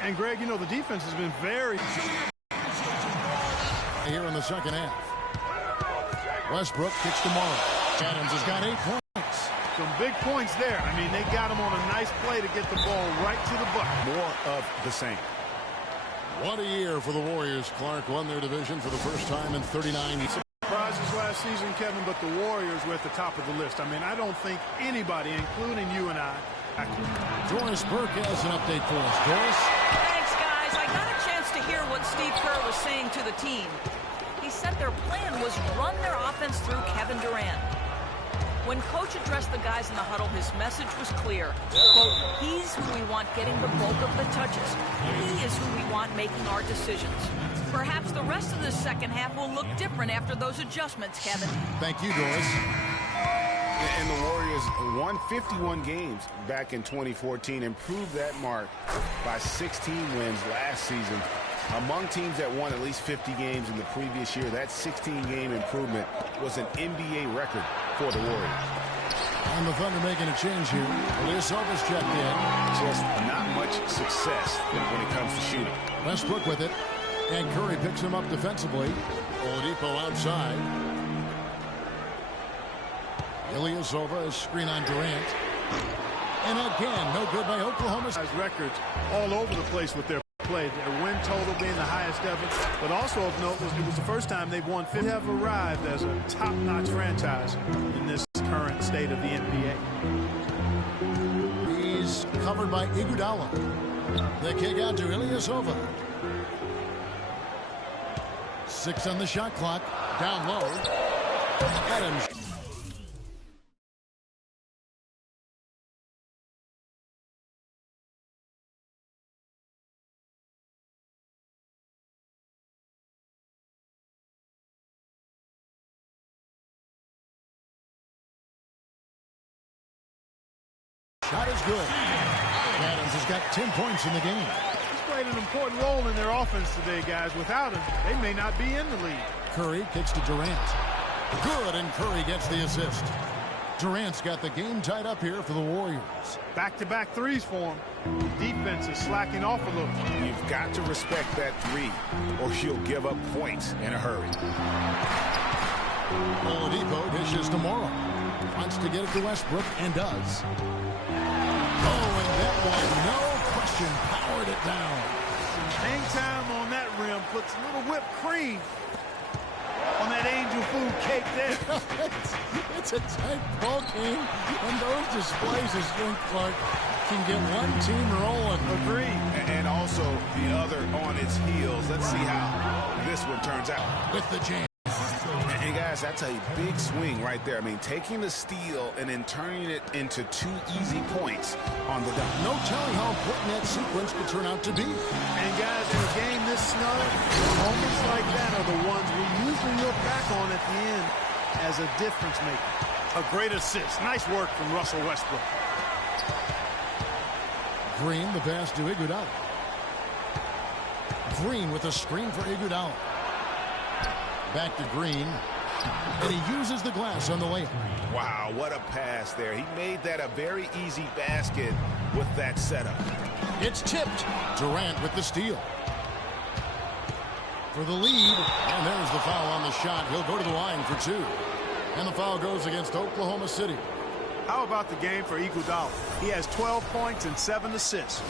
And, Greg, you know, the defense has been very... Here in the second half. Westbrook kicks to Morrow. Adams has got 8 points. Some big points there. I mean, they got him on a nice play to get the ball right to the bucket. More of the same. What a year for the Warriors. Clark won their division for the first time in 39 years. Surprises last season, Kevin, but the Warriors were at the top of the list. I mean, I don't think anybody, including you and I, Doris Burke has an update for us. Doris? Thanks, guys. I got a chance to hear what Steve Kerr was saying to the team. He said their plan was run their offense through Kevin Durant. When Coach addressed the guys in the huddle, his message was clear. Quote, he's who we want getting the bulk of the touches. He is who we want making our decisions. Perhaps the rest of the second half will look different after those adjustments, Kevin. Thank you, Doris. And the Warriors won 51 games back in 2014, improved that mark by 16 wins last season. Among teams that won at least 50 games in the previous year, that 16-game improvement was an NBA record for the Warriors. And the Thunder making a change here. Ilyasova's checked in. Just not much success when it comes to shooting. Westbrook with it. And Curry picks him up defensively. Oladipo outside. Ilyasova is screen on Durant. And again, no good by Oklahoma's records all over the place with their play. Their win total being the highest ever. But also of note, it was the first time they've won 50. They have arrived as a top-notch franchise in this current state of the NBA. He's covered by Iguodala. The kick out to Ilyasova. 6 on the shot clock. Down low. Adams. Shot is good. Adams has got 10 points in the game. He's played an important role in their offense today, guys. Without him, they may not be in the lead. Curry kicks to Durant. Good, and Curry gets the assist. Durant's got the game tied up here for the Warriors. Back-to-back threes for him. Defense is slacking off a little. You've got to respect that three, or you'll give up points in a hurry. Oladipo dishes to Morrow. Wants to get it to Westbrook, and does. Oh, and that one, no question, powered it down. Hang time on that rim puts a little whipped cream on that angel food cake there. It's a tight ball game, and those displays of strength, Clark, can get one team rolling. Agreed. And also the other on its heels. Let's see how this one turns out. With the jam. And guys, that's a big swing right there. I mean, taking the steal and then turning it into 2 easy points on the dunk. No telling how important that sequence could turn out to be. And guys, in a game this snug, moments like that are the ones we usually look back on at the end as a difference maker. A great assist. Nice work from Russell Westbrook. Green, the pass to Iguodala. Green with a screen for Iguodala. Back to Green. And he uses the glass on the layup. Wow, what a pass there. He made that a very easy basket with that setup. It's tipped. Durant with the steal. For the lead. And there's the foul on the shot. He'll go to the line for 2. And the foul goes against Oklahoma City. How about the game for Iguodala? He has 12 points and 7 assists.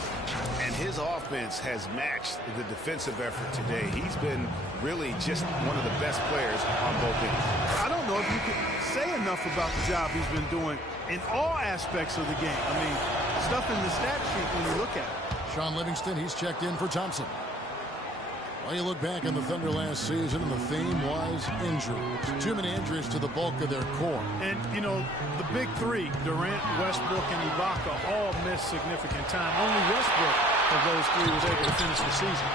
And his offense has matched the defensive effort today. He's been really just one of the best players on both ends. I don't know if you can say enough about the job he's been doing in all aspects of the game. I mean, stuff in the stat sheet when you look at it. Sean Livingston, he's checked in for Thompson. Well, you look back on the Thunder last season, and the theme was injuries. Too many injuries to the bulk of their core. And, you know, the big three, Durant, Westbrook, and Ibaka, all missed significant time. Only Westbrook of those three was able to finish the season.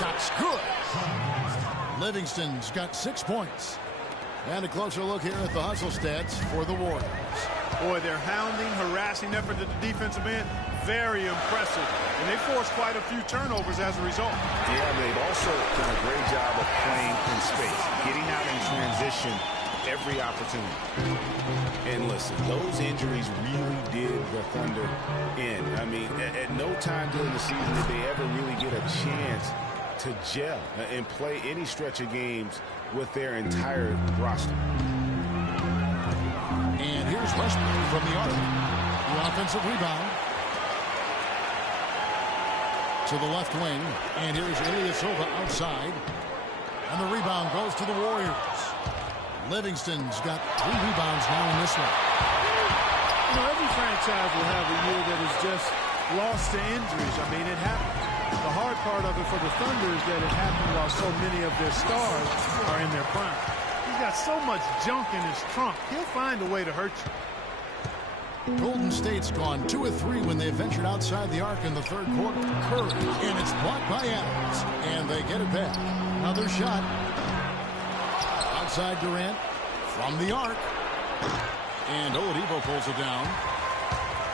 Shot's good. Livingston's got 6 points. And a closer look here at the hustle stats for the Warriors. Boy, their hounding, harassing effort at the defensive end, very impressive. And they forced quite a few turnovers as a result. Yeah, they've also done a great job of playing in space, getting out in transition every opportunity. And listen, those injuries really did the Thunder in. I mean, at no time during the season did they ever really get a chance to gel and play any stretch of games with their entire roster. And here's Westbrook from the arc. The offensive rebound to the left wing. And here's Ilyasova outside. And the rebound goes to the Warriors. Livingston's got 3 rebounds now in this one. You know, every franchise will have a year that is just lost to injuries. I mean, it happens. The hard part of it for the Thunder is that it happened while so many of their stars are in their prime. He's got so much junk in his trunk. He'll find a way to hurt you. Golden State's gone 2 of 3 when they ventured outside the arc in the third quarter. Curry, and it's blocked by Adams. And they get it back. Another shot. Outside Durant from the arc. And Oladipo pulls it down.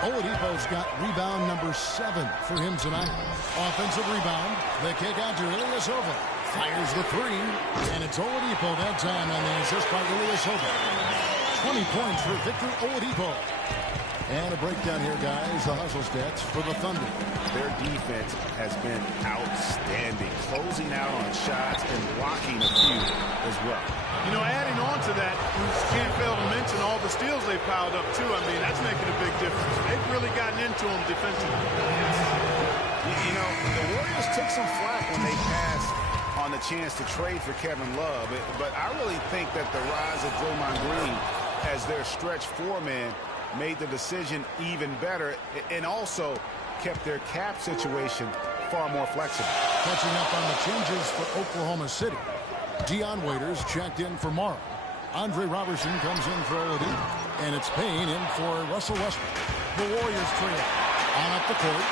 Oladipo's got rebound number 7 for him tonight. Offensive rebound. The kick out to Ilyasova. Fires the 3. And it's Oladipo that time on the assist by Ilyasova. 20 points for Victor Oladipo. And a breakdown here, guys. The hustle stats for the Thunder. Their defense has been outstanding, closing out on shots and blocking a few as well. You know, adding on to that, you can't fail to mention all the steals they piled up, too. I mean, that's making a big difference. They've really gotten into them defensively. You know, the Warriors took some flack when they passed on the chance to trade for Kevin Love, but I really think that the rise of Draymond Green as their stretch 4-man made the decision even better and also kept their cap situation far more flexible. Catching up on the changes for Oklahoma City. Dion Waiters checked in for Morrow. Andre Robertson comes in for Oladipo. And it's Payne in for Russell Westbrook. The Warriors trail on up the court.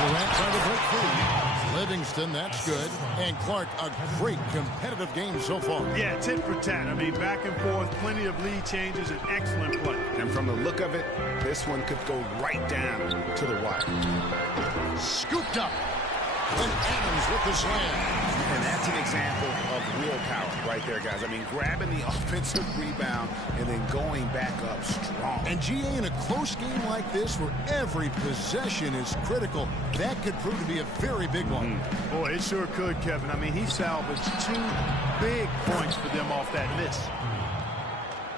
Durant trying to break free. Livingston, that's good. And Clark, a great competitive game so far. Yeah, tit for tat. I mean, back and forth, plenty of lead changes, and excellent play. And from the look of it, this one could go right down to the wire. Scooped up. And Adams with the slam. And that's an example of willpower right there, guys. I mean, grabbing the offensive rebound and then going back up strong. And GA, in a close game like this where every possession is critical, that could prove to be a very big one. Boy, it sure could, Kevin. I mean, he salvaged 2 big points for them off that miss.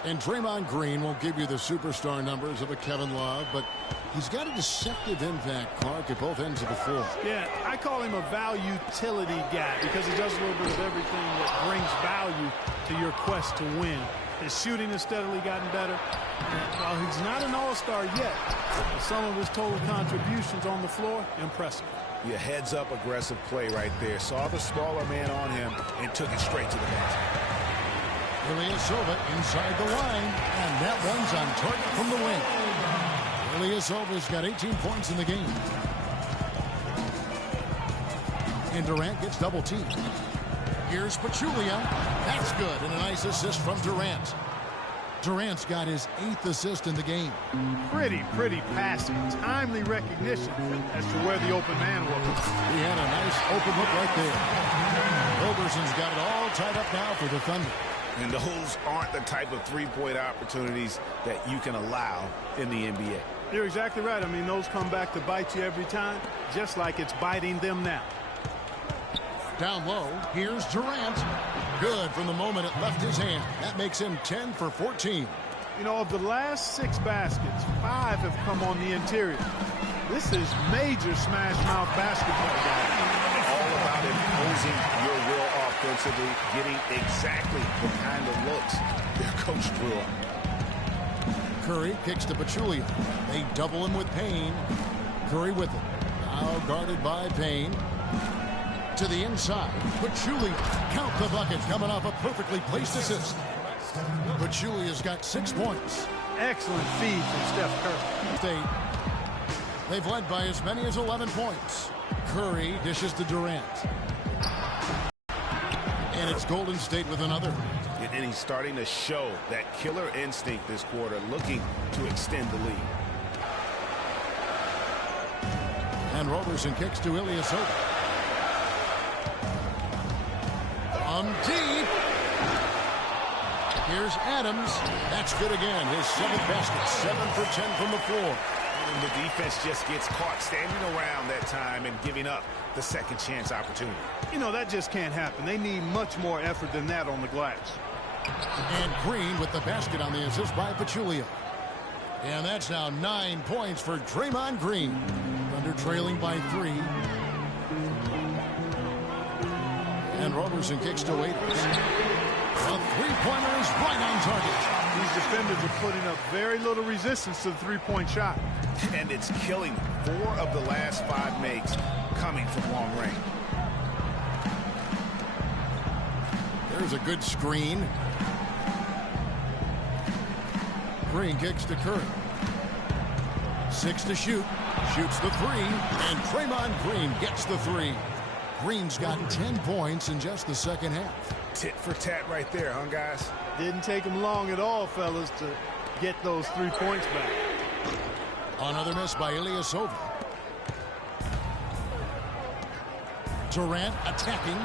And Draymond Green won't give you the superstar numbers of a Kevin Love, but he's got a deceptive impact, Clark, at both ends of the floor. Yeah, I call him a value-utility guy because he does a little bit of everything that brings value to your quest to win. His shooting has steadily gotten better. And while he's not an all-star yet, some of his total contributions on the floor, impressive. Yeah, heads-up aggressive play right there. Saw the smaller man on him and took it straight to the basket. Ilyasova inside the line, and that one's on target from the wing. Ilyasova's got 18 points in the game. And Durant gets double-teamed. Here's Pachulia. That's good, and a nice assist from Durant. Durant's got his 8th assist in the game. Pretty passing. Timely recognition as to where the open man was. He had a nice open look right there. Roberson's got it all tied up now for the Thunder. And those aren't the type of three-point opportunities that you can allow in the NBA. You're exactly right. I mean, those come back to bite you every time, just like it's biting them now. Down low, here's Durant. Good from the moment it left his hand. That makes him 10 for 14. You know, of the last 6 baskets, 5 have come on the interior. This is major smash-mouth basketball, guys. All about imposing your will offensively, getting exactly the kind of looks their coach drew up. Curry kicks to Pachulia. They double him with Payne. Curry with it. Now guarded by Payne. To the inside. Pachulia. Count the buckets coming off a perfectly placed assist. Pachulia's got 6 points. Excellent feed from Steph Curry. State. They've led by as many as 11 points. Curry dishes to Durant. And it's Golden State with another. And he's starting to show that killer instinct this quarter, looking to extend the lead. And Roberson kicks to Ilyasova. From deep. Here's Adams. That's good again. His 7th basket. 7 for 10 from the floor. And the defense just gets caught standing around that time and giving up the second chance opportunity. You know, that just can't happen. They need much more effort than that on the glass. And Green with the basket on the assist by Pachulia. And that's now 9 points for Draymond Green. Thunder trailing by 3. And Roberson kicks to Waiters. A three-pointer is right on target. These defenders are putting up very little resistance to the three-point shot. And it's killing 4 of the last 5 makes coming from long range. There's a good screen. Green kicks to Curry. 6 to shoot. Shoots the 3. And Draymond Green gets the 3. Green's got 10 points in just the second half. Tit for tat right there, huh, guys? Didn't take them long at all, fellas, to get those 3 points back. Another miss by Ilyasova. Durant attacking.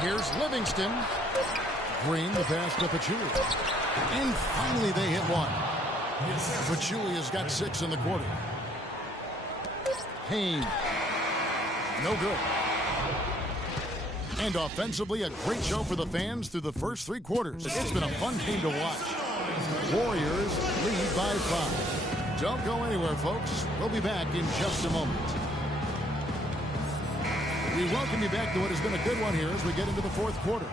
Here's Livingston. Green, the pass to Pachulia. And finally they hit one. Pachulia's got 6 in the quarter. Haynes. No good. And offensively, a great show for the fans through the first 3 quarters. It's been a fun game to watch. Warriors lead by 5. Don't go anywhere, folks. We'll be back in just a moment. We welcome you back to what has been a good one here as we get into the 4th quarter.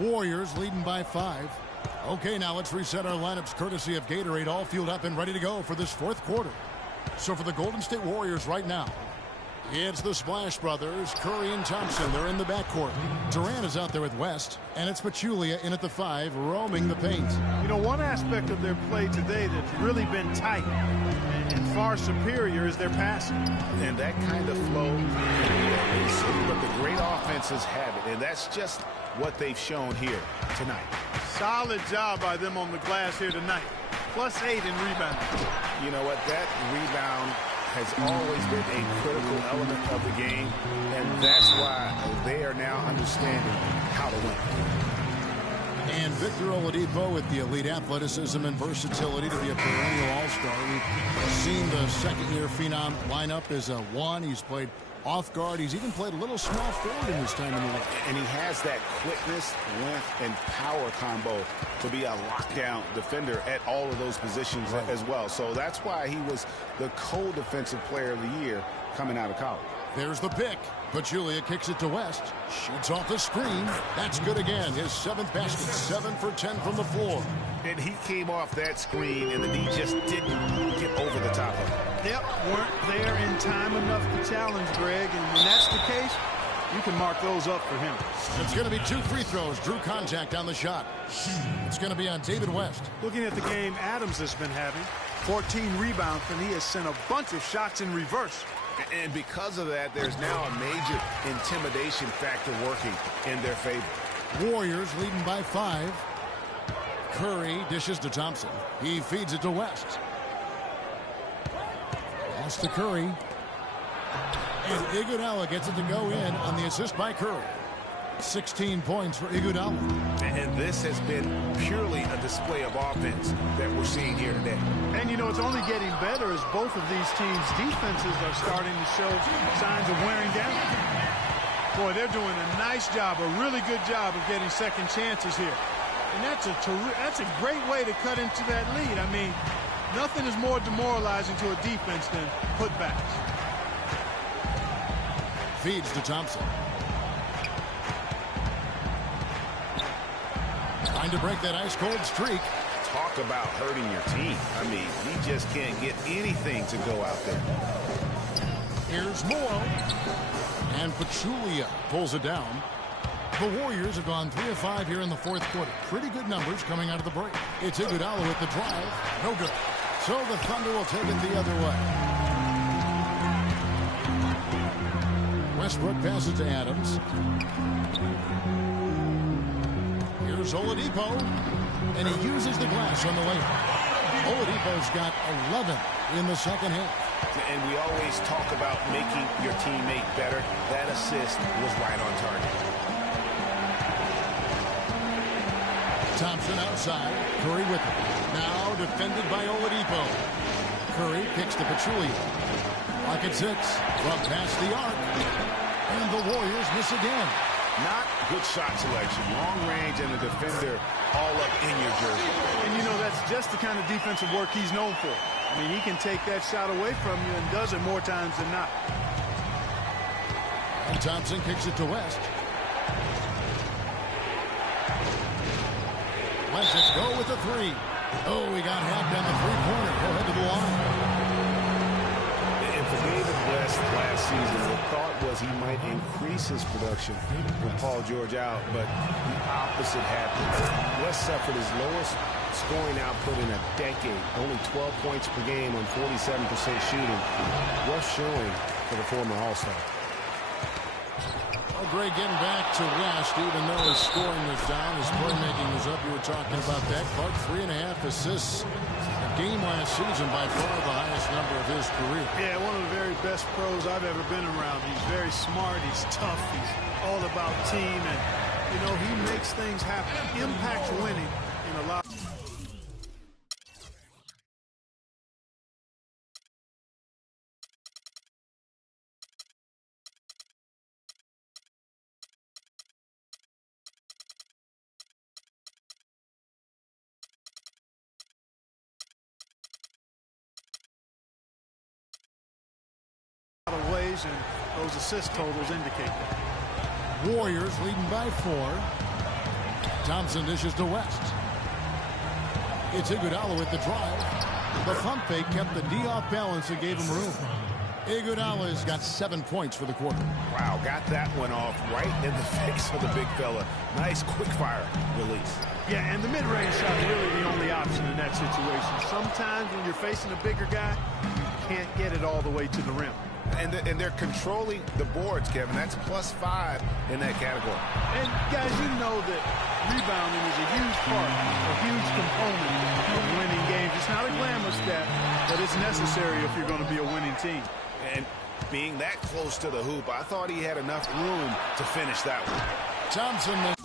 Warriors leading by 5. Okay, now let's reset our lineups courtesy of Gatorade, all fueled up and ready to go for this 4th quarter. So for the Golden State Warriors right now, it's the Splash Brothers, Curry and Thompson. They're in the backcourt. Durant is out there with West, and it's Pachulia in at the 5, roaming the paint. You know, one aspect of their play today that's really been tight and far superior is their passing. And that kind of flow can be easy, but the great offenses have it, and that's just what they've shown here tonight. Solid job by them on the glass here tonight. +8 in rebounding. You know what? That rebound has always been a critical element of the game, and that's why they are now understanding how to win. And Victor Oladipo with the elite athleticism and versatility to be a perennial all-star. We've seen the second-year phenom line up as a 1. He's played off guard. He's even played a little small forward in his time in the league. And he has that quickness, length, and power combo to be a lockdown defender at all of those positions as well. So that's why he was the co-defensive player of the year coming out of college. There's the pick. Pachulia kicks it to West. Shoots off the screen. That's good again. His 7th basket. 7 for 10 from the floor. And he came off that screen, and the D just didn't get over the top of it. Yep, weren't there in time enough to challenge Greg, and when that's the case, you can mark those up for him. It's going to be 2 free throws. Drew contact on the shot. It's going to be on David West. Looking at the game Adams has been having, 14 rebounds, and he has sent a bunch of shots in reverse. And because of that, there's now a major intimidation factor working in their favor. Warriors leading by 5. Curry dishes to Thompson. He feeds it to West. Pass to Curry. And Iguodala gets it to go in on the assist by Curry. 16 points for Iguodala. And this has been purely a display of offense that we're seeing here today. And, you know, it's only getting better as both of these teams' defenses are starting to show signs of wearing down. Boy, they're doing a nice job, a really good job of getting second chances here. And that's a great way to cut into that lead. I mean, nothing is more demoralizing to a defense than putbacks. Feeds to Thompson. Trying to break that ice-cold streak. Talk about hurting your team. I mean, you just can't get anything to go out there. Here's Morrow. And Pachulia pulls it down. The Warriors have gone 3 of 5 here in the 4th quarter. Pretty good numbers coming out of the break. It's Iguodala with the drive. No good. So the Thunder will take it the other way. Westbrook passes to Adams. Here's Oladipo. And he uses the glass on the layup. Oladipo's got 11 in the second half. And we always talk about making your teammate better. That assist was right on target. Thompson outside. Curry with it. Now defended by Oladipo. Curry kicks to Pachulia. Pocket 6 from past the arc. And the Warriors miss again. Not good shot selection. Long range and the defender all up in your jersey. And, you know, that's just the kind of defensive work he's known for. I mean, he can take that shot away from you and does it more times than not. And Thompson kicks it to West. Lets it go with the 3. Oh, he got hacked on the three-pointer. Go ahead to the line. And for David West last season, the thought was he might increase his production with Paul George out, but the opposite happened. West suffered his lowest scoring output in a decade, only 12 points per game on 47% shooting. Rough showing for the former All-Star. Well, Greg, getting back to West, even though his scoring was down, his playmaking was up. You were talking about that. Clark, 3.5 assists a game last season, by far the highest number of his career. Yeah, one of the very best pros I've ever been around. He's very smart. He's tough. He's all about team. And, you know, he makes things happen. Impacts winning in a lot. Of ways, and those assist totals indicate that. Warriors leading by 4. Thompson dishes to West. It's Iguodala with the drive. The pump fake kept the D off balance and gave him room. Iguodala's got 7 points for the quarter. Wow, got that one off right in the face of the big fella. Nice quick fire release. Yeah, and the mid-range shot is really the only option in that situation. Sometimes when you're facing a bigger guy, you can't get it all the way to the rim. And they're controlling the boards, Kevin. That's +5 in that category. And, guys, you know that rebounding is a huge part, a huge component of winning games. It's not a glamorous stat, but it's necessary if you're going to be a winning team. And being that close to the hoop, I thought he had enough room to finish that one. Thompson.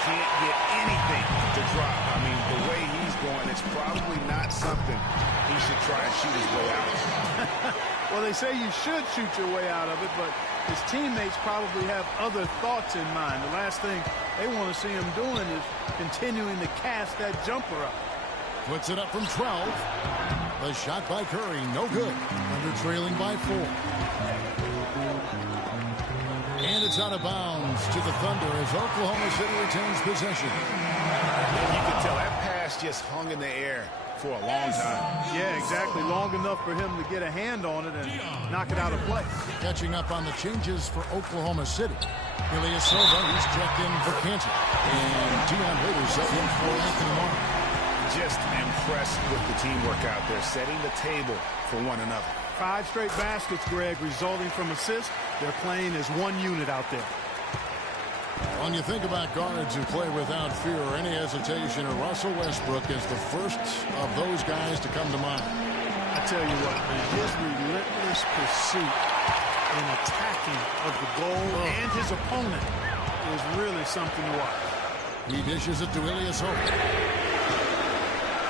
Can't get anything to drop. I mean, the way he's going, it's probably not something he should try and shoot his way out of. Well, they say you should shoot your way out of it, but his teammates probably have other thoughts in mind. The last thing they want to see him doing is continuing to cast that jumper up. Puts it up from 12. The shot by Curry, no good. Under trailing by 4. And it's out of bounds to the Thunder as Oklahoma City retains possession. And you can tell that pass just hung in the air for a long time. Yeah, exactly. Long enough for him to get a hand on it and knock it out of play. Catching up on the changes for Oklahoma City. Ilyasova, he's checked in for Kansas. And Dion Waiters up in for Anthony Martin. Just impressed with the teamwork out there, setting the table for one another. 5 straight baskets, Greg, resulting from assists. They're playing as one unit out there. When you think about guards who play without fear or any hesitation, Russell Westbrook is the first of those guys to come to mind. I tell you what, man, his relentless pursuit and attacking of the goal and his opponent is really something to watch. He dishes it to Ilyasova.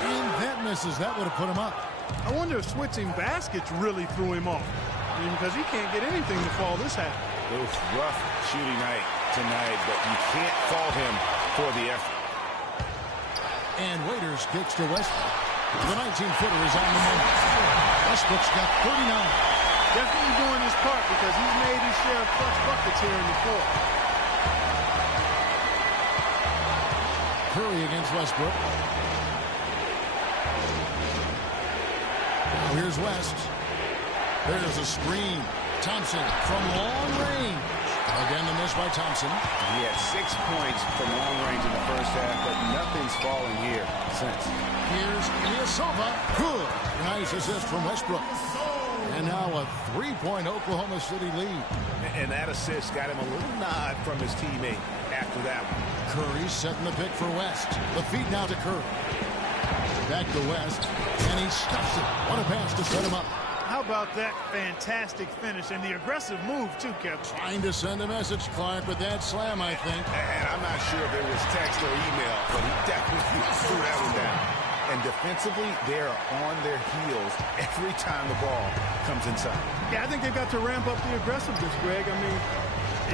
And that misses. That would have put him up. I wonder if switching baskets really threw him off. I mean, because he can't get anything to fall this half. Oof, rough shooting night tonight, but you can't fault him for the effort. And Waiters kicks to Westbrook. The 19-footer is on the moment. Westbrook's got 39. Definitely doing his part because he's made his share of clutch buckets here in the fourth. Curry against Westbrook. Now here's West. There's a screen. Thompson from long range. Again, the miss by Thompson. He had 6 points from long range in the first half, but nothing's fallen here since. Here's Ilyasova. Good. Nice assist from Westbrook. And now a 3-point Oklahoma City lead. And that assist got him a little nod from his teammate after that one. Curry's setting the pick for West. The feed now to Curry. Back to West, and he stuffs it. What a pass to set him up. How about that fantastic finish and the aggressive move, too, Kevin? Trying to send a message, Clark, with that slam, I think. And I'm not sure if it was text or email, but he definitely threw that one down. And defensively, they are on their heels every time the ball comes inside. Yeah, I think they've got to ramp up the aggressiveness, Greg. I mean,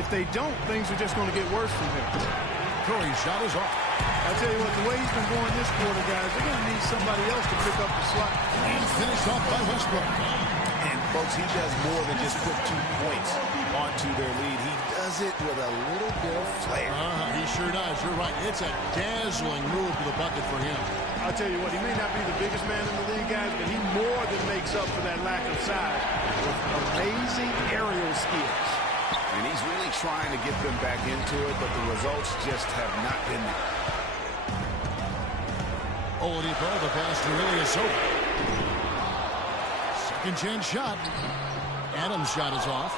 if they don't, things are just going to get worse from here. Curry's shot is off. I tell you what, the way he's been going this quarter, guys, they're going to need somebody else to pick up the slack. He's finished off by Westbrook. And, folks, he does more than just put 2 points onto their lead. He does it with a little bit of flair. He sure does. You're right. It's a dazzling move to the bucket for him. I'll tell you what, he may not be the biggest man in the league, guys, but he more than makes up for that lack of size with amazing aerial skills. And he's really trying to get them back into it, but the results just have not been there. Oladipo, the pass to Ilyasova. Second chance shot. Adams' shot is off.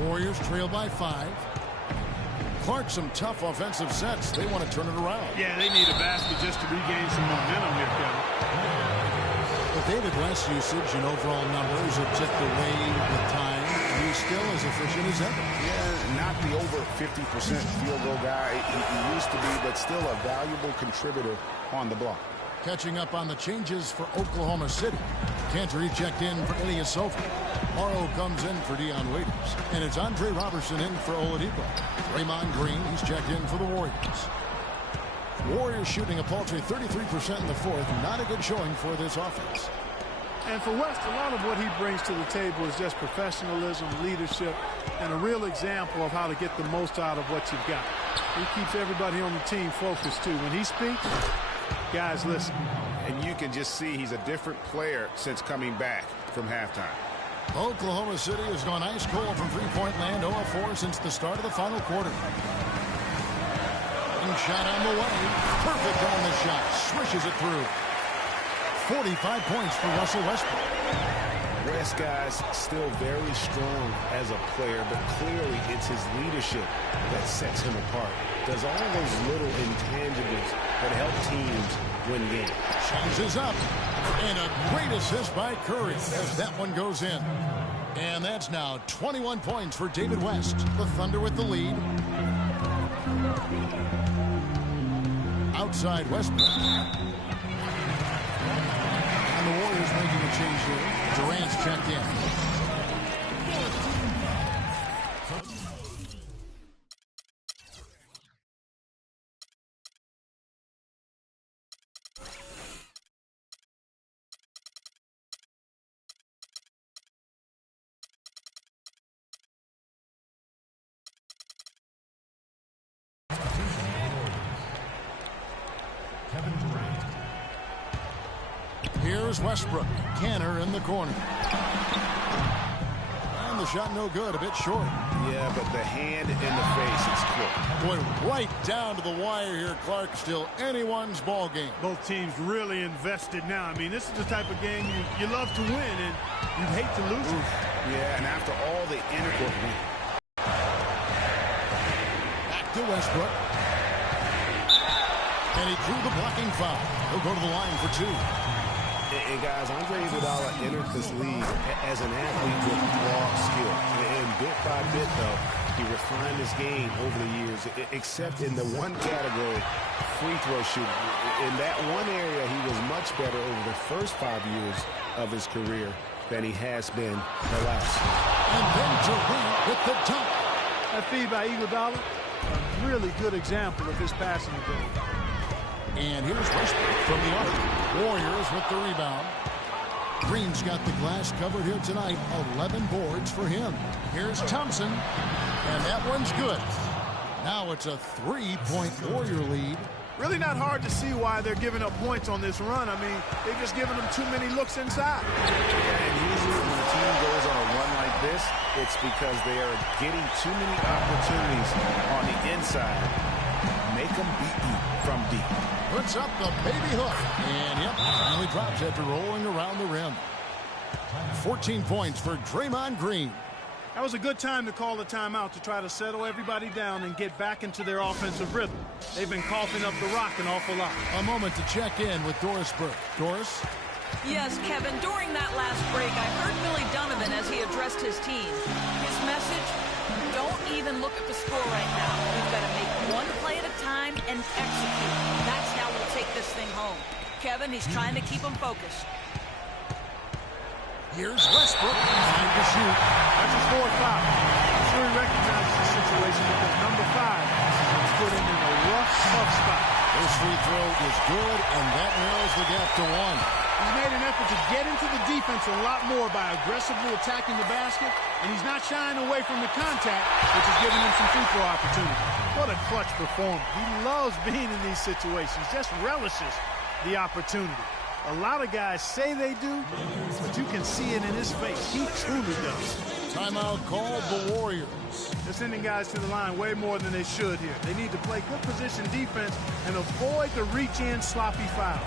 Warriors trail by 5. Clark, some tough offensive sets. They want to turn it around. Yeah, they need a basket just to regain some momentum here, Kevin. With David West's usage and overall numbers have tipped away with time, he's still as efficient as ever. Yeah, not the over 50% field goal guy he used to be, but still a valuable contributor on the block. Catching up on the changes for Oklahoma City. Cantor checked in for Ilyasova. Morrow comes in for Dion Waiters. And it's Andre Robertson in for Oladipo. Draymond Green, he's checked in for the Warriors. Warriors shooting a paltry 33% in the fourth. Not a good showing for this offense. And for West, a lot of what he brings to the table is just professionalism, leadership, and a real example of how to get the most out of what you've got. He keeps everybody on the team focused, too. When he speaks, guys listen. And you can just see he's a different player since coming back from halftime. Oklahoma City has gone ice cold from three-point land, 0-4 since the start of the final quarter. Shot on the way. Perfect on the shot. Swishes it through. 45 points for Russell Westbrook. West, guys, still very strong as a player, but clearly it's his leadership that sets him apart. Does all those little intangibles that help teams win games. Changes up. And a great assist by Curry as that one goes in. And that's now 21 points for David West. The Thunder with the lead. Outside Westbrook. And the Warriors making a change here. Durant's checked in. Here's Westbrook. Cantor in the corner. And the shot no good, a bit short. Yeah, but the hand in the face is quick. Boy, right down to the wire here, Clark. Still anyone's ball game. Both teams really invested now. I mean, this is the type of game you love to win, and you hate to lose it. Yeah, and after all the input. Back to Westbrook. And he drew the blocking foul. He'll go to the line for 2. And guys, Andre Iguodala entered this league as an athlete with raw skill. And bit by bit, though, he refined his game over the years, except in the one category, free throw shooting. In that one area, he was much better over the first 5 years of his career than he has been the last. And then Durant with the dunk. That feed by Iguodala, a really good example of his passing ability. And here's Westbrook from the arc. Warriors with the rebound. Green's got the glass covered here tonight. 11 boards for him. Here's Thompson. And that one's good. Now it's a 3-point Warrior lead. Really not hard to see why they're giving up points on this run. I mean, they're just giving them too many looks inside. And usually when a team goes on a run like this, it's because they are getting too many opportunities on the inside. Make them beat you from deep. Puts up the baby hook. And, yep, finally drops after rolling around the rim. 14 points for Draymond Green. That was a good time to call a timeout to try to settle everybody down and get back into their offensive rhythm. They've been coughing up the rock an awful lot. A moment to check in with Doris Burke. Doris? Yes, Kevin, during that last break, I heard Billy Donovan as he addressed his team. His message, don't even look at the score right now. We've got to make one play at a time and execute. That's how we'll take this thing home. Kevin, he's trying to keep them focused. Here's Westbrook trying to shoot. That's his fourth foul. I'm sure he recognizes the situation because number 5 is put him in a rough, tough spot. This free throw is good, and that narrows the gap to 1. He's made an effort to get into the defense a lot more by aggressively attacking the basket, and he's not shying away from the contact, which is giving him some free throw opportunities. What a clutch performer. He loves being in these situations, just relishes the opportunity. A lot of guys say they do, but you can see it in his face. He truly does. Timeout called the Warriors. They're sending guys to the line way more than they should here. They need to play good position defense and avoid the reach-in sloppy foul.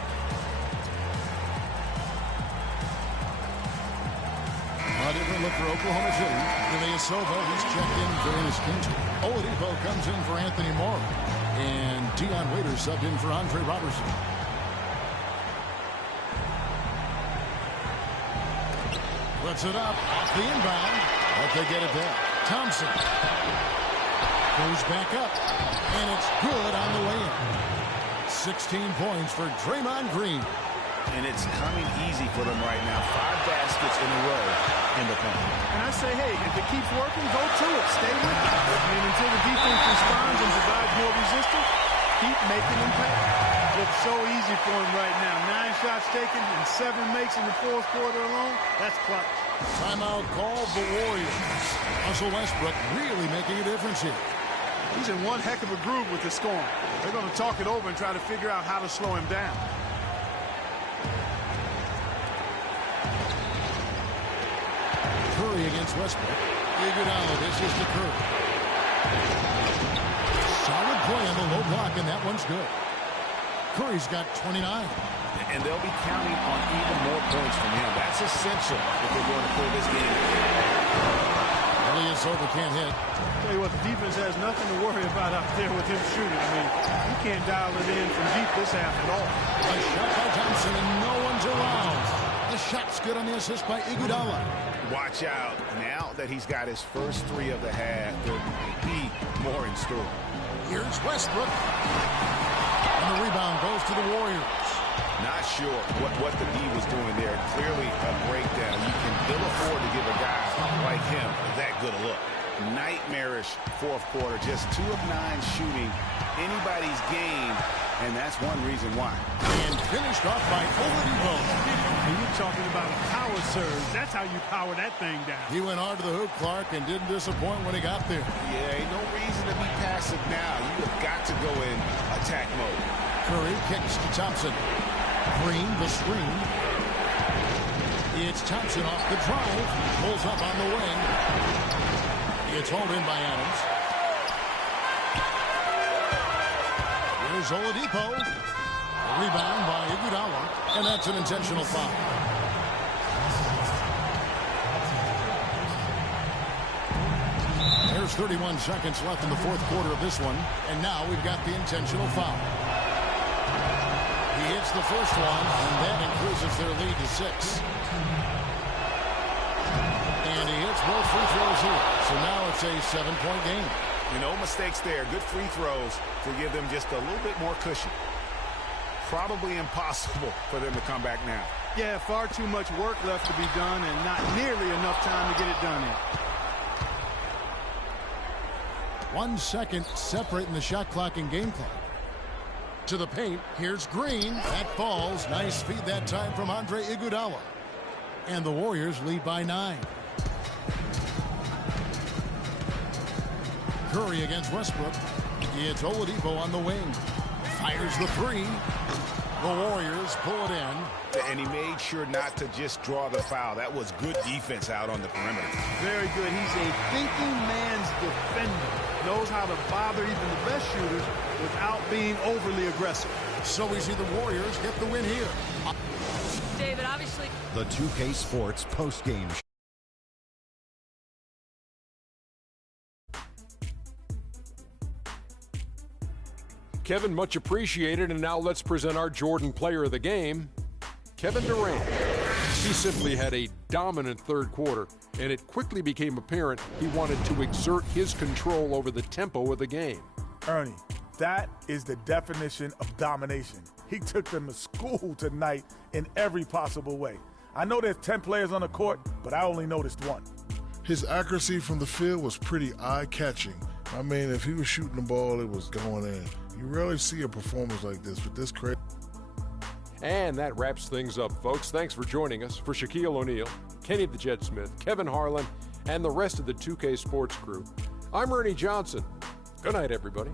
A different look for Oklahoma City. Ilyasova, he's checked in for Enes Kanter. Oladipo comes in for Anthony Moore. And Dion Waiters subbed in for Andre Robertson. Puts it up off the inbound, but they get it back. Thompson goes back up, and it's good on the way in. 16 points for Draymond Green. And it's coming easy for them right now. 5 baskets in a row in the paint. And I say, hey, if it keeps working, go to it. Stay with it. I mean, until the defense responds and provides more resistance, keep making them pay. Looks so easy for him right now. 9 shots taken and 7 makes in the fourth quarter alone. That's clutch. Timeout called the Warriors. Russell Westbrook really making a difference here. He's in one heck of a groove with the scoring. They're going to talk it over and try to figure out how to slow him down. Curry against Westbrook. Iguodala dishes to Curry. Solid play on the low block, and that one's good. Curry's got 29. And they'll be counting on even more points from him. That's essential if they're going to pull this game. Ilyasova can't hit. Tell you what, the defense has nothing to worry about out there with him shooting. I mean, you can't dial it in from deep this half at all. A shot by Thompson, and no one's around. The shot's good on the assist by Iguodala. Watch out. Now that he's got his first 3 of the half, there may be more in store. Here's Westbrook. And the rebound goes to the Warriors. Not sure what the D was doing there. Clearly a breakdown. You can ill afford to give a guy like him that good a look. Nightmarish fourth quarter. Just 2 of 9 shooting anybody's game, and that's one reason why. And finished off by Oladipo. And you're talking about a power surge. That's how you power that thing down. He went hard to the hoop, Clark, and didn't disappoint when he got there. Yeah, ain't no reason to be passive now. You have got to go in attack mode. Curry kicks to Thompson. Green, the screen. It's Thompson off the drive. Pulls up on the wing. It's hauled in by Adams. Here's Oladipo. Rebound by Iguodala. And that's an intentional foul. There's 31 seconds left in the fourth quarter of this one. And now we've got the intentional foul. He hits the first one, and that increases their lead to 6. And he hits both free throws here. So now it's a 7-point game. No mistakes there. Good free throws to give them just a little bit more cushion. Probably impossible for them to come back now. Yeah, far too much work left to be done and not nearly enough time to get it done in. 1 second separating the shot clock and game clock. To the paint, here's Green. That falls. Nice feed that time from Andre Iguodala. And the Warriors lead by 9. Curry against Westbrook. It's Oladipo on the wing. Fires the three. The Warriors pull it in. And he made sure not to just draw the foul. That was good defense out on the perimeter. Very good. He's a thinking man's defender. Knows how to bother even the best shooters without being overly aggressive. So we see the Warriors get the win here. David, obviously. The 2K Sports postgame show. Kevin, much appreciated, and now let's present our Jordan player of the game, Kevin Durant. He simply had a dominant third quarter, and it quickly became apparent he wanted to exert his control over the tempo of the game. Ernie, that is the definition of domination. He took them to school tonight in every possible way. I know there's 10 players on the court, but I only noticed one. His accuracy from the field was pretty eye-catching. I mean, if he was shooting the ball, it was going in. You rarely see a performance like this with this crazy. And that wraps things up, folks. Thanks for joining us. For Shaquille O'Neal, Kenny the Jet Smith, Kevin Harlan, and the rest of the 2K Sports crew, I'm Ernie Johnson. Good night, everybody.